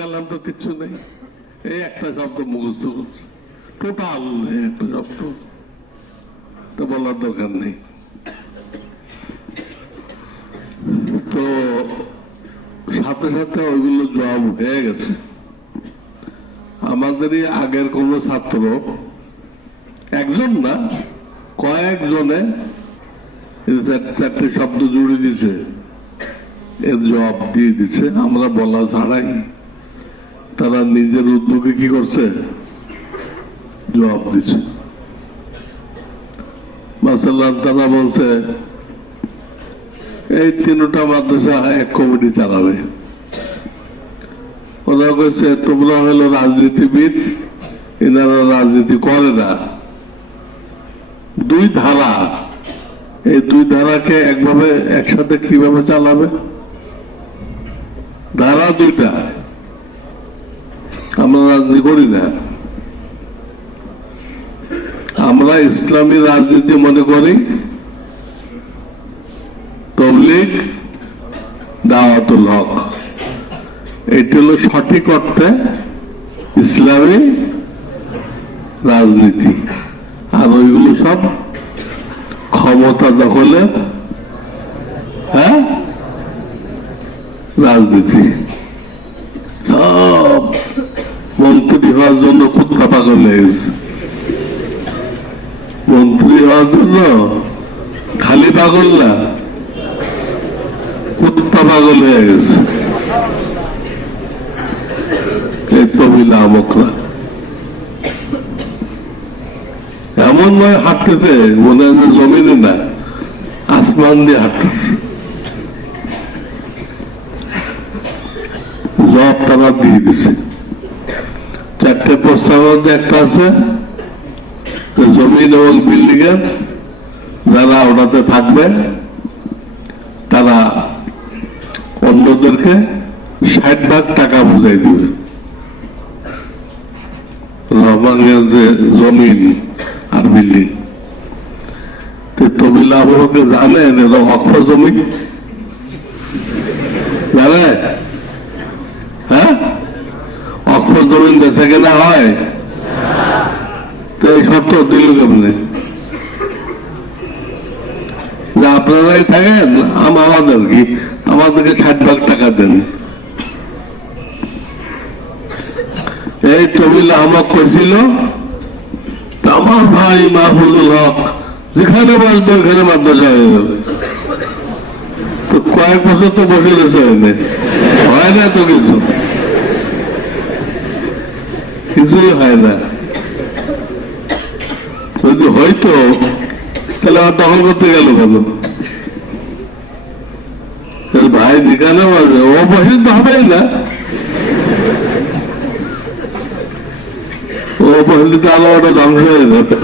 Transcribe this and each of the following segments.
এলেম তো কিচ্ছু নেই এই একটা শব্দ মুখস্থ করছে টোটাল একটা শব্দ তো বলার দরকার নেই তো সাথে সাথে ওইগুলো জব হয়ে গেছে আমাদেরই আগের কোন ছাত্র, একজন না, কয়েকজনে চারটে শব্দ জুড়ে দিছে। এর জবাব দিয়ে দিছে, আমরা বলা ছাড়াই। তারা নিজের উদ্যোগে কি করছে? জবাব দিছে। তারা বলছে, এই তিনটা মাদ্রাসা এক কমিটি চালাবে। ওরা কইছে, তোমরা হলো রাজনীতিবিদ, এনারা রাজনীতি করে না। দুই ধারা এই দুই ধারাকে একভাবে একসাথে কীভাবে চালাবে? ধারা দুইটা। আমরা রাজনীতি করি না। আমরা ইসলামী রাজনীতি মনে করি। তবলিগ, দাওয়াতুল হক। এটি হলো সঠিক অর্থে ইসলামী রাজনীতি। আর ওইগুলো সব ক্ষমতা দখলে হ্যাঁ? রাজনীতি। সব মন্ত্রী হওয়ার জন্য কুত্তা পাগল হয়ে মন্ত্রী হওয়ার জন্য খালি পাগল না, কুত্তা পাগল হয়ে গেছে এই তবিলা আমকরা। নয় হাঁটতেছে মনে হয় জমিনে না আসমান দিয়ে হাঁটতেছে। তারা দিয়ে দিছে। চারটে প্রস্তাবের মধ্যে একটা আছে জমিন এবং বিল্ডিং এর যারা ওটাতে থাকবে, তারা অন্যদেরকে ষাট ভাগ টাকা বুঝাই দিবে। রহমানের যে জমিন আর বিল্ডিং তবিলা আমাকে জানেন এটা অক্ষ জমি? জানে? হ্যাঁ? জমিন বেচা কেনা হয়? তো এই শর্ত দিল কেমনে? আপনারাই থাকেন, আম- আমাদের কি? আমাদেরকে ষাট ভাগ টাকা দেন। এই তবিল আমাক করছিল? আমার ভাই মাহফুজুল হক, যেখানে বসবে, ওখানে মাদ্রাসা হয়ে যাবে তো কয়েক বছর তো বসে রয়েছে হয় না তো কিছু। কিছুই হয় না। যদি হয়তো, তাহলে আমার দখল করতে গেল কেন? ভাই যেখানে বসবে, ও বসে তো হবেই না। ও বসলে তো আলোটা ধ্বংস হয়ে যাবে।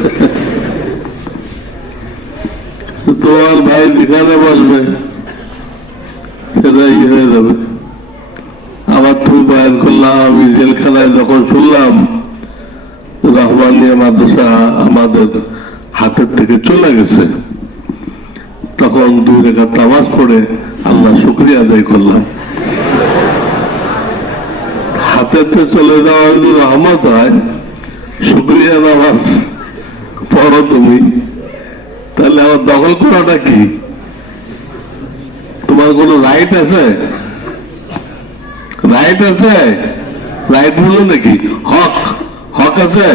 তোমার ভাই বসবে, সেটাই হয়ে যাবে। বয়ান করলাম, আমি জেলখানায় যখন শুনলাম রহমানিয়া মাদ্রাসা আমাদের হাতের থেকে চলে গেছে। তখন দুই রেখা তামাজ পড়ে আল্লাহ শুক্রিয়া আদায় করলাম। হাতেতে চলে যাওয়া যদি রহমত হয় শুক্রিয়া নামাজ। পড়ো তুমি। তাহলে আমার দখল করাটা কি? তোমার কোনো রাইট আছে? রাইট আছে? রাইট বলল নাকি? হক। হক আছে?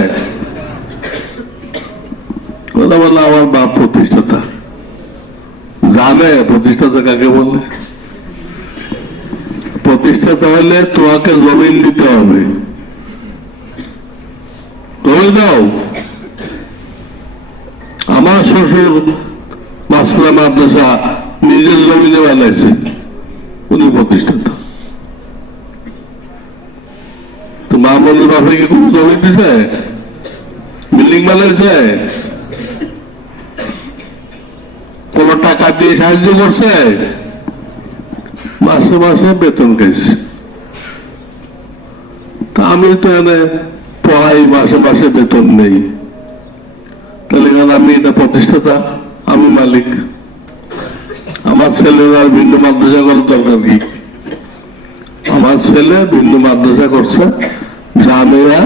কথা বলল আমার বাপ প্রতিষ্ঠাতা। জানে প্রতিষ্ঠাতা কাকে বলে? প্রতিষ্ঠাতা হলে তোমাকে জমিন দিতে হবে। জমি দাও আমার শ্বশুর মাসলা মাদ্রাসা নিজের জমিনে বানাইছে, উনি প্রতিষ্ঠাতা। তো মামুনের বাপে কি কোনো জমি দিছে? বিল্ডিং বানাইছে? কোন টাকা দিয়ে সাহায্য করছে? মাসে মাসে বেতন খাইছে। তা আমি তো এনে পড়াই মাসে মাসে বেতন নেই। তাহলে এখানে আমি এটা প্রতিষ্ঠাতা, আমি মালিক। আমার ছেলের আর ভিন্ন মাদ্রাসা করার দরকার কি? আমার ছেলে ভিন্ন মাদ্রাসা করছে, জামিয়া,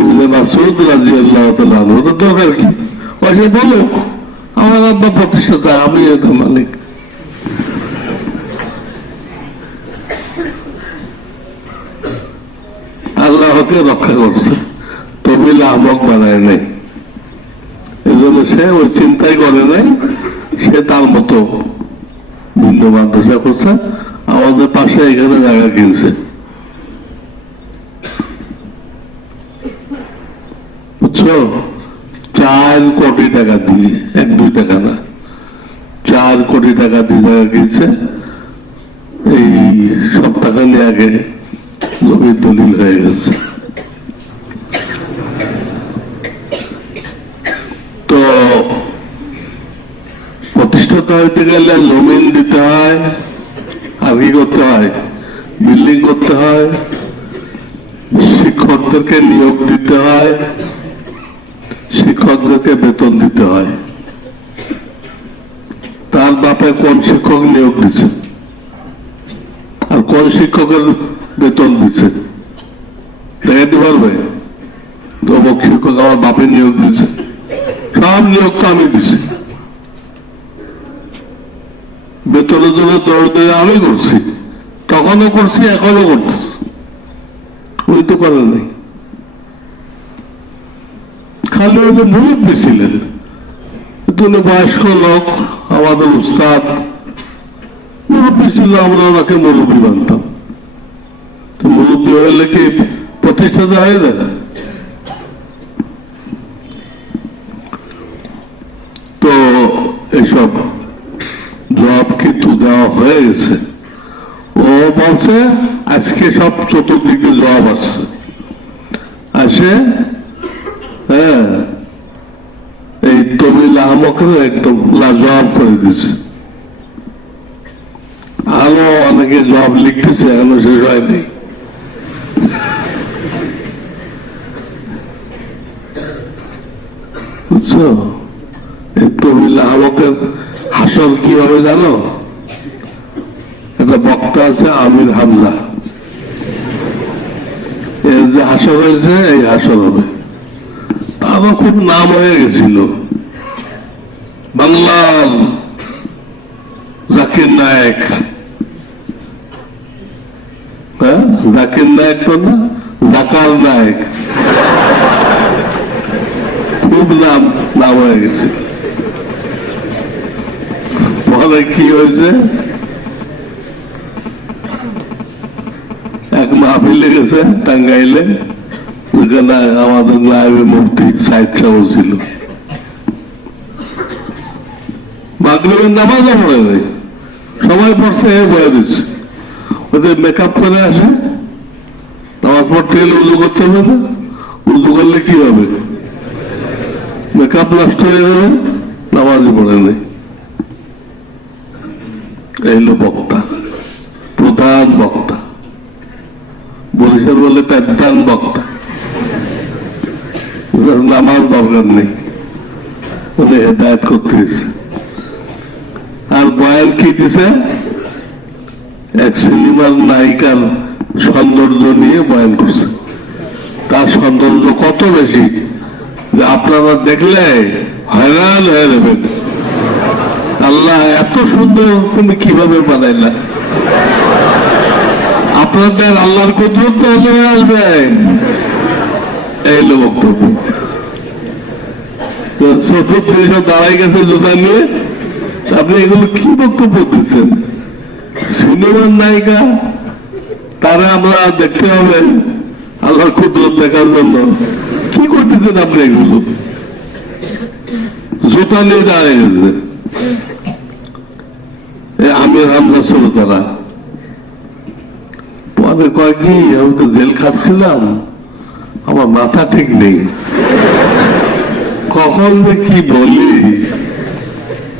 ইবনে মাসুদ রাদিয়াল্লাহু তাআলা। ওটার দরকার কি? ওই বলুক, আমার আব্বা প্রতিষ্ঠাতা, আমি এটা মালিক। আল্লাহকে রক্ষা করছে। তবিল আহমক বানায় নাই। এই জন্য সে ওই চিন্তাই করে নাই, সে তার মতো ভিন্ন মাদ্রাসা করছে, আমাদের পাশে এখানে জায়গা কিনছে। চার কোটি টাকা দিয়ে, এক, দুই টাকা না, চার কোটি টাকা দিয়ে জায়গা কিনছে। এই সপ্তাহখানি আগে জমির দলিল হয়ে গেছে তো প্রতিষ্ঠাতা হইতে গেলে জমিন দিতে হয় আর করতে হয়, বিল্ডিং করতে হয়, শিক্ষকদেরকে নিয়োগ দিতে হয়, শিক্ষকদেরকে বেতন দিতে হয়। তার বাপে কোন শিক্ষক নিয়োগ দিচ্ছে আর কোন শিক্ষকের বেতন দিচ্ছে দেখাতে পারবে? অমুক শিক্ষক আমার বাপে নিয়োগ দিচ্ছে সব নিয়োগ তো আমি দিছি। বেতনের জন্য দৌড় দিয়ে আমি করছি। তখনও করছি, এখনও করতেছি। ওই তো করে নাই। খালি ওই যে মুরব্বী ছিলেন। তুমি বয়স্ক লোক, আমাদের উস্তাদ। মুরব্বী ছিল, আমরা ওনাকে মুরব্বী মানতাম। তো মুরব্বী হলে কি প্রতিষ্ঠাতা হয়ে যায় তো এসব দেওয়া হয়ে গেছে ও বলছে, আজকে সব চতুর্দিকে জবাব আসছে আসে হ্যাঁ এই তবিল আহমকের একদম লাজবাব করে দিছে আরও অনেকে জবাব লিখতেছে, এখনও শেষ হয়নি। বুঝছ? তবিল আহমকের হাসর কি হবে জানো? একটা বক্তা আছে আমির হামজা। এর যে হাসর হয়েছে, এই হাসর হবে। তারও খুব নাম হয়ে গেছিল। বাংলার জাকির নায়ক। হ্যাঁ? জাকির নায়ক তো না জাকার নায়ক। খুব নাম নাম হয়ে গেছে। পরে কি হয়েছে? এক মাহফিলে গেছে টাঙ্গাইলে ওখানে আমাদের নায়বে মুফতি সাইদ সাহেব ছিল পড়ে নাই সবাই পড়ছে এ বয়ে দিচ্ছে ওদের মেকআপ করে আসে নামাজ পড়তে গেলে উজু করতে হবে না উজু করলে কি হবে মেকআপ নষ্ট হয়ে যাবে নামাজই পড়ে নেই এই হলো বক্তা প্রধান বক্তা বরিশাল বলে প্রধান বক্তা। নামাজ দরকার নেই। উনি হেদায়ত করতে আর বয়ান কি দিছে? এক সিনেমার নায়িকার সৌন্দর্য নিয়ে বয়ান করছে। তার সৌন্দর্য কত বেশি? যে আপনারা দেখলে হয়রান হয়ে যাবেন। আল্লাহ এত সুন্দর তুমি কীভাবে বানাইলা? আপনাদের আল্লাহর কুদরত তো হজরে আসবে। এই হলো বক্তব্য। চতুর্থ দাঁড়াই গেছে জুতা নিয়ে। আপনি এগুলো কি বক্তব্য দিচ্ছেন? সিনেমার নায়িকা, তারা আমরা দেখতে হবে আল্লাহর কুদরত দেখার জন্য। কি করতেছেন আপনি এগুলো? জুতা নিয়ে দাঁড়াই গেছে। আমির হামলা ছিল তারা পরে কয় কি, আমি তো জেল খাচ্ছিলাম, আমার মাথা ঠিক নেই। কখন যে কি বলি,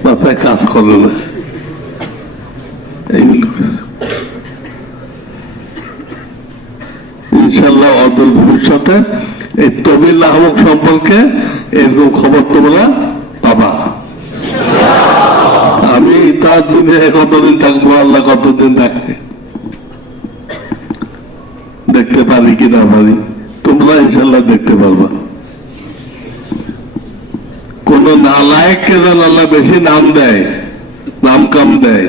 মাথায় কাজ করে না। ইনশাল্লাহ ভবিষ্যতে এই তবিল আহমক সম্পর্কে এরকম খবর তোমরা পাবা। আমি তার দুনিয়ায় কতদিন থাকব, আল্লাহ কতদিন থাকে দেখতে পারি কি না পারি তোমরা ইনশাল্লাহ দেখতে পারবা। কোন নালায়ককে যেন আল্লাহ বেশি নাম দেয়? নাম কাম দেয়।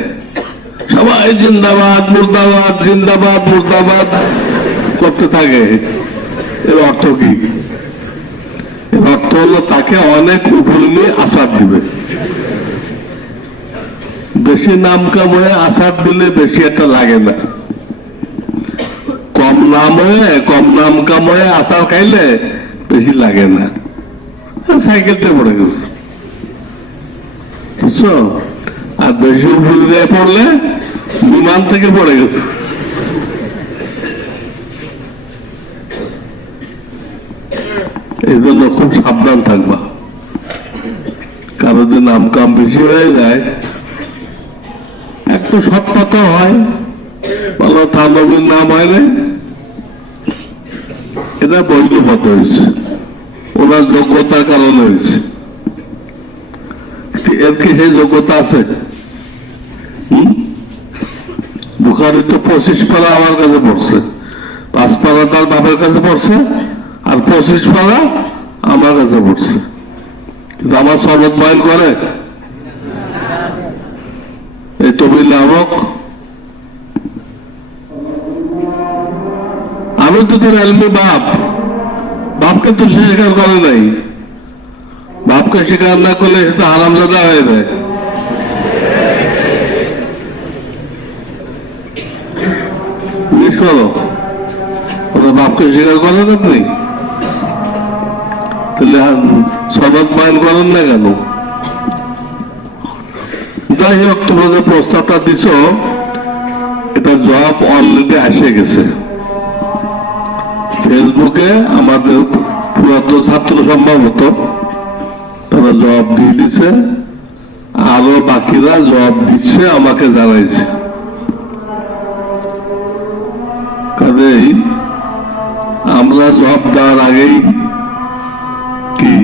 সবাই জিন্দাবাদ, মুর্দাবাদ জিন্দাবাদ, মুর্দাবাদ করতে থাকে। এর অর্থ কি? এর অর্থ হলো তাকে অনেক উপরে নিয়ে আসার দিবে। বেশি নাম কাম হয়ে আসার দিলে বেশি একটা লাগে না। নাম কম নাম কাম আসার খাইলে বেশি লাগে না। সাইকেলতে পড়ে গেছে বুঝছ আর বেশি উপরে দিয়ে পড়লে বিমান থেকে পড়ে গেছে এই জন্য খুব সাবধান থাকবা। কারও যদি নাম কাম বেশি হয়ে যায়। একটু সৎপথ হয়। বলো থানবীর নাম হয় না? এটা বৈধ পথ হয়েছে। ওনার যোগ্যতার কারণে হয়েছে। এর কি সেই যোগ্যতা আছে? বুখারি তো পঁচিশ পারা আমার কাছে পড়ছে। পাঁচ পারা তার বাবার কাছে পড়ছে, আর পঁচিশ পারা আমার কাছে পড়ছে। কিন্তু আমার শরৎ বয়ন করে? আমি তো তোর এলমি বাপ। বাপকে তো সে স্বীকার করে নাই। বাপকে স্বীকার না করলে সে তো হারামজাদা হয়ে যায়। বাপকে স্বীকার করেন আপনি? তাহলে মাইন করেন না কেন? যাই হোক প্রস্তাবটা দিছ এটা জবাব অলরেডি এসে গেছে। ফেসবুকে আমাদের পুরাতন ছাত্র সম্ভবত তারা জবাব দিয়ে দিছে। আরও বাকিরা জবাব দিচ্ছে, আমাকে জানাইছে। কাজেই আমরা জবাব দেওয়ার আগেই কি?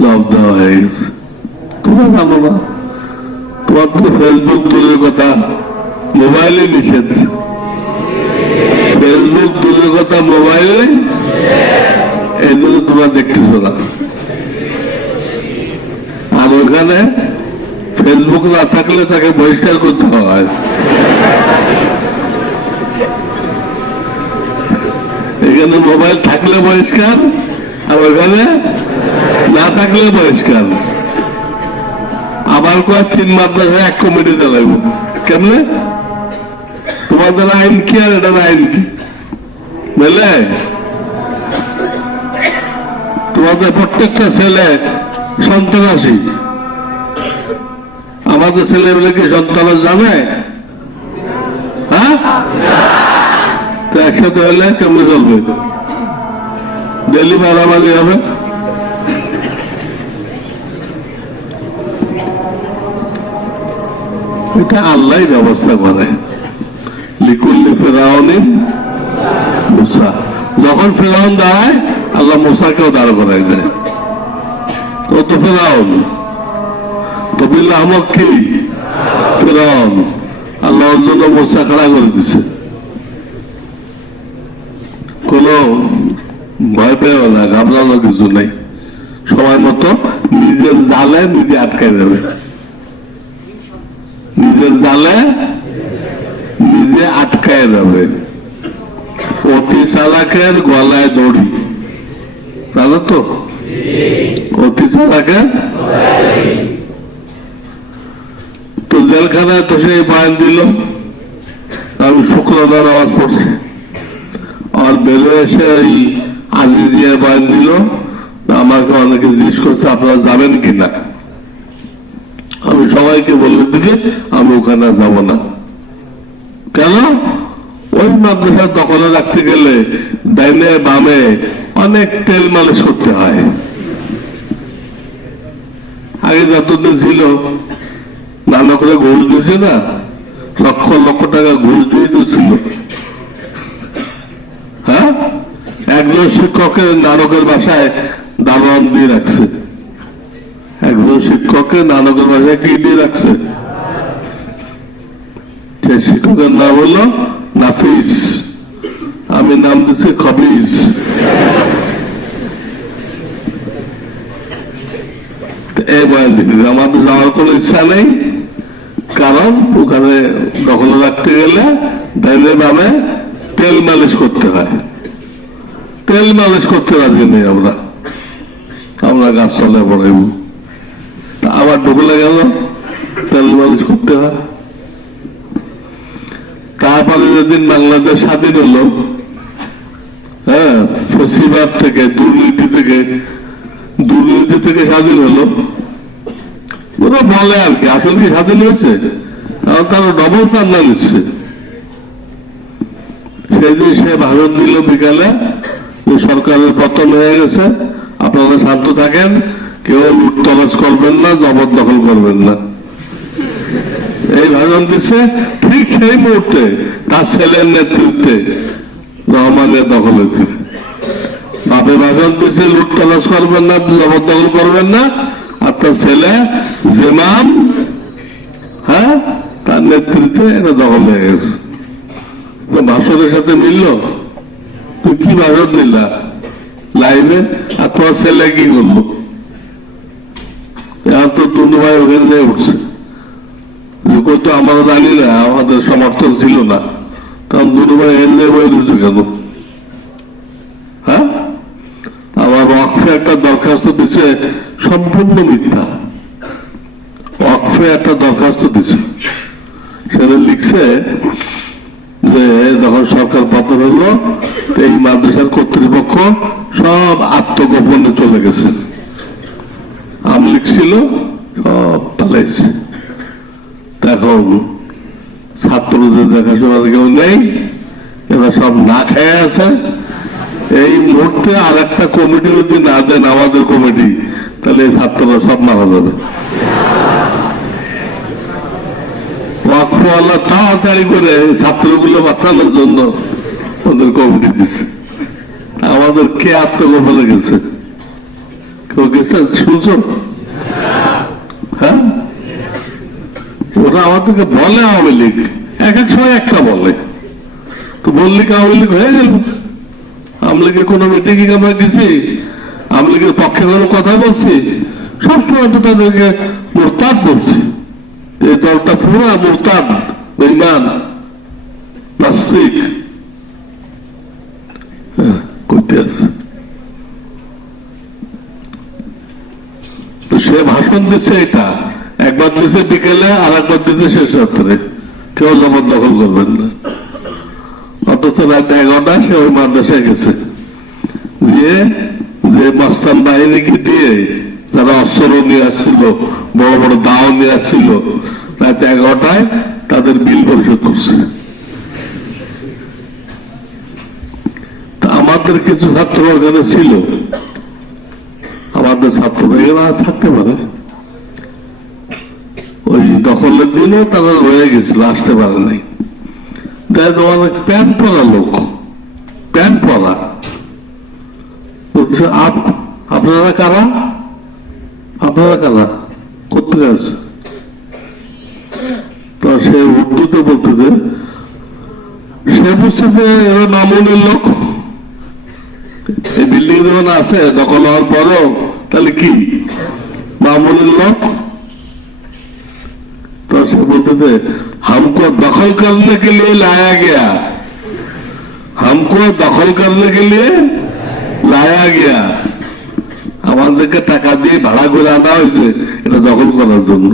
জবাব দেওয়া হয়ে গেছে। তোমরা জানো না, তোমার তো ফেসবুক দূরের কথা মোবাইলে নিষেধ। ফেসবুক মোবাইলে? এই তোমরা দেখতেছো না। আর ওখানে ফেসবুক না থাকলে তাকে বহিষ্কার করতে হয়। এখানে মোবাইল থাকলে বহিষ্কার, আর ওখানে না থাকলে বহিষ্কার। আবার কয়েক তিন মাদ্রাসা এক কমিটি চালাইব। কেমনে? তোমাদের আইন কি আর এটার আইন কি? বুঝলে? তোমাদের প্রত্যেকটা ছেলে সন্ত্রাসী। আমাদের ছেলে ছেলেগুলো কি সন্ত্রাস জানে? হ্যাঁ? তো একসাথে হলে কেমনে চলবে? ডেলি মারামারি হবে। এটা আল্লাহ ব্যবস্থা করে। লিকুল্লি ফেরাউনি? মুসা। যখন ফেরাউন দাঁড়ায়, আল্লাহ মুসাকেও দাঁড় করাই দেয়। ও তো ফেরাউন। তবিল আহমদ কি? ফেরাউন। আল্লাহ জন্য মুসা খাড়া করে দিছে। কোন ভয় পেও না ঘাবড়ানো কিছু নেই। সময় মতো নিজের জালে নিজে আটকাই দেবে। নিজের জালে নিজে আটকায় যাবে। অতি চালাকের গলায় দড়ি। জানো তো? অতি চালাকের তো জেলখানায় তো সেই বয়ান দিল আমি শুক্রবার আওয়াজ পড়ছি। আর বেরো এসে ওই আজিজিয়া বয়ান দিল আমাকে অনেকে জিজ্ঞেস করছে, আপনারা যাবেন কিনা? আমি সবাইকে বলে দিচ্ছি আমি ওখানে যাব না। কেন? ওই মাদ্রাসা দখলে রাখতে গেলে ডাইনে বামে অনেক তেল মালিশ করতে হয়। আগে যতদিন ছিল নানা করে ঘুষ দিয়েছে না, লক্ষ লক্ষ টাকা ঘুষ দিয়ে তো ছিল। হ্যাঁ? একজন শিক্ষকের নারকের বাসায় দারোয়ান দিয়ে রাখছে। একজন শিক্ষককে নানকের ভাষায় কি দিয়ে রাখছে? সে শিক্ষকের নাম হলো নাফিস। আমি নাম দিচ্ছি দিকে আমাদের যাওয়ার কোনো ইচ্ছা নেই। কারণ ওখানে দখল রাখতে গেলে ডাইনের নামে তেল মালিশ করতে হয়। তেল মালিশ করতে রাজি নেই আমরা। আমরা গাছ তলায় পড়াইব আবার ঢুকলে গেল, তেল মালিশ করতে হয়। তারপরে যেদিন বাংলাদেশ স্বাধীন হলো হ্যাঁ ফসিবাদ থেকে, দুর্নীতি থেকে দুর্নীতি থেকে স্বাধীন হলো ওরা বলে আর কি আসলে কি স্বাধীন হয়েছে। তারা ডবল চান্দা নিচ্ছে সেদিন সে ভাষণ দিল বিকালে, যে সরকারের পতন হয়ে গেছে, আপনারা শান্ত থাকেন, কেউ লুটতলাস করবেন না জবরদখল করবেন না। এই ভাষণ দিচ্ছে ঠিক সেই মুহূর্তে তার ছেলের নেতৃত্বে রহমানের দখল হইতেছে। বাপে ভাষণ দিচ্ছে লুটতলাস করবেন না, জবরদখল করবেন না, আর তার ছেলে জেমাম হ্যাঁ তার নেতৃত্বে এটা দখল হয়ে গেছে। তো ভাষণের সাথে মিলল? তুই কি ভাষণ দিলা? লাইভে? আর তোমার ছেলে কি করল? এখন তো দুনু ভাই ওখানে উঠছে। লোক তো আমরা জানি না, আমাদের সমর্থন ছিল না। তখন দুনু ভাই এনে বই দিচ্ছে কেন? হ্যাঁ? আমার ওয়াকফে একটা দরখাস্ত দিছে, সম্পূর্ণ মিথ্যা। ওয়াকফে একটা দরখাস্ত দিছে। সেটা লিখছে যে, যখন সরকার পতন হলো এই মাদ্রাসার কর্তৃপক্ষ সব আত্মগোপনে চলে গেছে। আম লিখছিল, সব পালাইছে। ছাত্রদের দেখাশোনার কেউ নেই, এরা সব না খেয়ে আছে। এই মুহূর্তে আর একটা কমিটি যদি না দেন, আমাদের কমিটি, তাহলে এই ছাত্ররা সব মারা যাবে। তাড়াতাড়ি করে ছাত্রগুলো বাঁচানোর জন্য ওদের কমিটি দিচ্ছে। আমাদের কে আত্মগোপনে গেছে? কেউ গেছে? শুনছো? হ্যাঁ? ওরা আমাদেরকে বলে আওয়ামী লীগ। এক এক সময় একটা বলে। তো বললি কি আওয়ামী লীগ হয়ে গেল? আওয়ামী লীগের কোনো মিটিংয়ে আমরা গেছি? আওয়ামী লীগের পক্ষে কোনো কথা বলছি? সবসময় তো তাদেরকে মোরতাদ বলছি। এই দলটা পুরো মোরতাদ বেইমান নাস্তিক। হ্যাঁ, সে ভাষণ দিচ্ছে এটা। একবার দিচ্ছে বিকেলে আর একবার দিচ্ছে শেষ রাত্রে। কেউ জবরদখল করবেন না। অথচ রাত এগারোটা সে ওই মাদ্রাসায় গেছে। যে যে মস্তান বাহিনীকে দিয়ে যারা অস্ত্র নিয়ে আসছিল বড় বড় দাও নিয়ে আসছিল রাত এগারোটায় তাদের বিল পরিশোধ করছে। আমাদের কিছু ছাত্র ওখানে ছিল। আমাদের ছাত্র এখানে থাকতে পারে। ওই দখলের দিনও তারা রয়ে গেছিল, আসতে পারে নাই। দেখ অনেক প্যান্ট পরা লোক। প্যান্ট পরা। বলছে আপনারা কারা? আপনারা কারা? কোথেকে আসছে তো সে উর্দুতে বলতেছে সে বুঝছে যে, এরা মামুনের লোক। এই বিল্ডিং যখন আছে, দখল হওয়ার পরও, তাহলে কি? মামুনের লোক? तो से बोलते थे हमको दखल करने के लिए लाया गया हमको दखल करने के लिए লায়া গিয়া আমাদেরকে টাকা দিয়ে ভাড়া করে আনা হয়েছে এটা দখল করার জন্য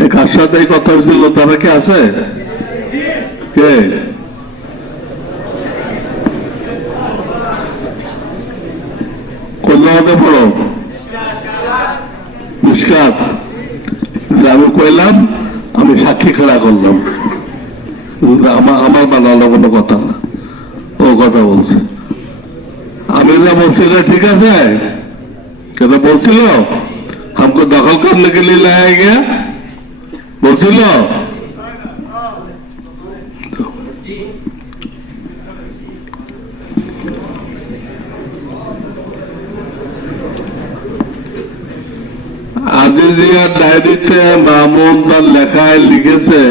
এই কার সাথে এই কথা হয়েছিল তারা কি আছে কে কোন জায়গাতে পড়ো মিসকাত যে আমি কইলাম, আমি সাক্ষী খেলা করলাম। আমার আমার বানালো কোনো কথা না। ও কথা বলছে। আমি না বলছি, এটা ঠিক আছে? এটা বলছিল? আমাকে দখল করলে গেলে লাগে বলছিল জিয়ার ডায়েরিতে মামুন লেখায় লিখেছে,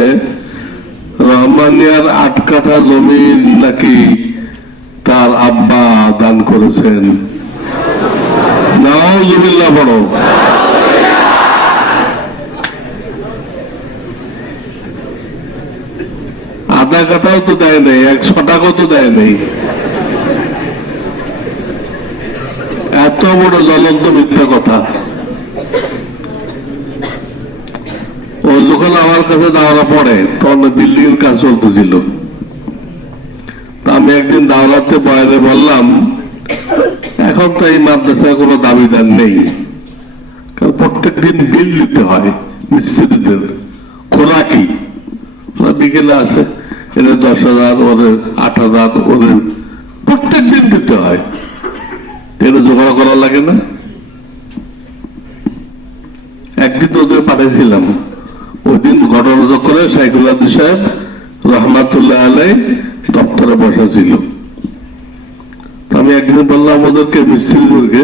রহমানিয়ার আট কাঠা জমি নাকি তার আব্বা দান করেছেন। নাও জমিল্লা বড় আধা কাটাও তো দেয় নাই, এক টাকাও তো দেয় নাই। এত বড় জ্বলন্ত মিথ্যা কথা ও যখন আমার কাছে দাওয়া পড়ে, তখন এর কাজ চলতেছিল। আমি একদিন দাওলাতে বয়ানে বললাম, এখন তো এই মাদ্রাসায় কোনো দাবিদার নেই। কারণ প্রত্যেক দিন বিল দিতে হয় মিস্ত্রিদের খোরাকি বিকেলে আসে এদের দশ হাজার, ওদের আট হাজার, ওদের প্রত্যেক দিন দিতে হয়। এটা জোগাড় করা লাগে না। একদিন তো ওদের পাঠিয়েছিলাম ওই দিন ঘটনা করে সাইকুল আদি সাহেব রহমাতুল্লাহ আলাই দপ্তরে বসা ছিল আমি একদিন বললাম, ওদেরকে মিস্ত্রিদেরকে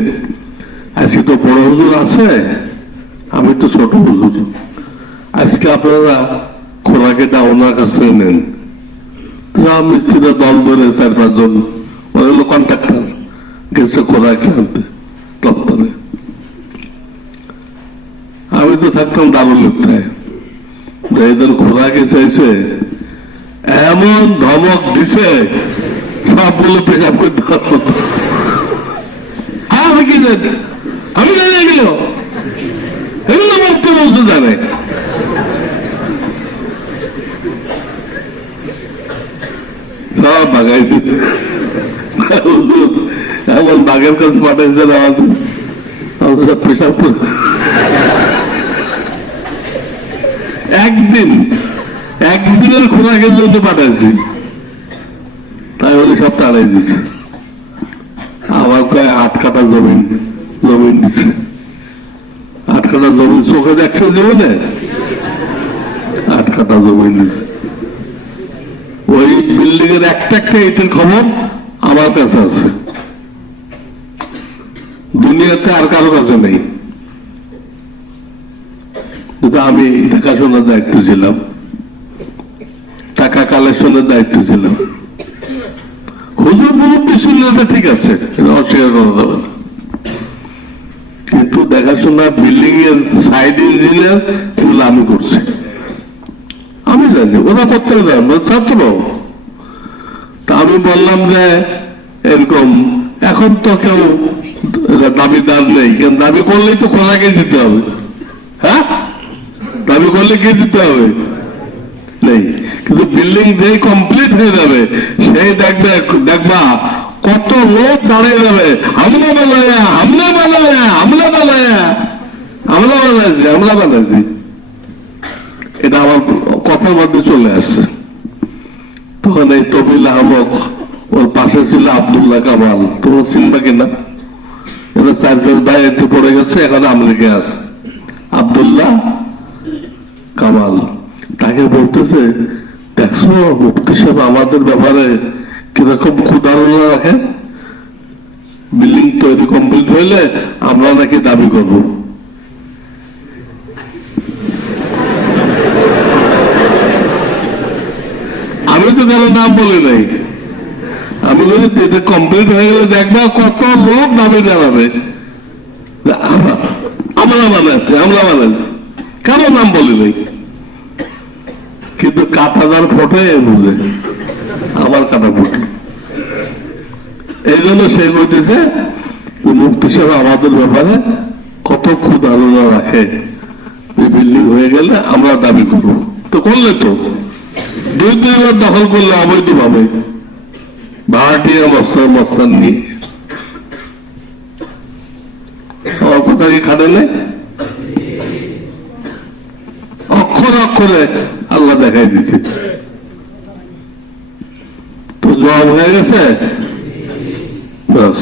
আজকে তো বড় হুজুর আছে, আমি তো ছোট হুজুর। আজকে আপনারা খোরাকিটা ওনার কাছ নেন। মিস্ত্রিরা দল ধরে চার পাঁচজন ওরা হলো কন্ট্রাক্টর, গেছে খোরাকি আনতে দপ্তরে। আমি তো থাকতাম দারুণ লিপ্তায় এদের খোরাকি চাইছে, এমন ধমক দিছে সবগুলো পেশাব করতে আমি কি জানি? আমি জানি এগুলো। এগুলো বলতে জানে। সব বাগাই এমন বাঘের কাছে পাঠাইছে না আমাদের পেশাব একদিন একদিনের খোরাকের জন্য পাঠাইছি। তাই বলে সব তাড়াই দিছে। আমার কয় আট কাটা জমিন জমিন দিছে। আট কাটা জমিন চোখে দেখছে জীবনে আট কাটা জমিন দিছে। ওই বিল্ডিং এর একটা একটা ইটের খবর আমার কাছে আছে। দুনিয়াতে আর কারও কাছে নেই। কিন্তু আমি দেখাশোনার দায়িত্ব ছিলাম। টাকা কালেকশনের দায়িত্ব ছিলাম। হুজুর মুরব্বী ছিল এটা ঠিক আছে অস্বীকার করা যাবে না কিন্তু দেখাশোনা বিল্ডিং এর সাইড ইঞ্জিনিয়ার এগুলো আমি করছি। আমি জানি, ওরা করতে পারে ছাত্র। তা আমি বললাম যে, এরকম, এখন তো কেউ দাবিদার নেই কেন দাবি করলেই তো খোলাকে দিতে হবে। হ্যাঁ? দাবি করলে কে দিতে হবে। নেই। কিন্তু বিল্ডিং যেই কমপ্লিট হয়ে যাবে, সেই দেখবে, দেখবা কত লোক দাঁড়িয়ে যাবে। হামলা হামলা হামলা হামলা হামলা এটা আমার কথার মধ্যে চলে আসছে। তখন এই তবিল আহমদ, ওর পাশে ছিল আবদুল্লাহ কামাল। তোমরা চিনবা কিনা? এবার চার পাঁচ ভাই পড়ে গেছে, এখন আমেরিকায় আছে। আবদুল্লাহ কামাল, তাকে বলতেছে, দেখছ মুক্তি সাহেব আমাদের ব্যাপারে কীরকম ক্ষুদারণা রাখে? বিল্ডিং তৈরি কমপ্লিট হইলে আমরা নাকি দাবি করব। আমি তো কারও নাম বলি নাই। আমি বলি, এটা কমপ্লিট হয়ে গেলে দেখবা কত লোক দাবি জানাবে। আমরা আমরা বানাচ্ছি আমরা বানাচ্ছি কারও নাম বলি নাই। কিন্তু কাটাদার ফটো বুঝে। আমার কাটা ফটো। এই জন্য সে বলতেছে মুক্তি সাহেব আমাদের ব্যাপারে কত আলোচনা রাখে। বিল্ডিং হয়ে গেলে আমরা দাবি করব। তো করলে তো। দুই দুইবার দখল করলে অবৈধ ভাবে ভাড়াটিয়া মস্তান মস্তান নিয়ে। আমার কথা কি খাটে অক্ষর অক্ষরে আল্লাহ দেখাই দিচ্ছে তো জবাব হয়ে গেছে? বাস।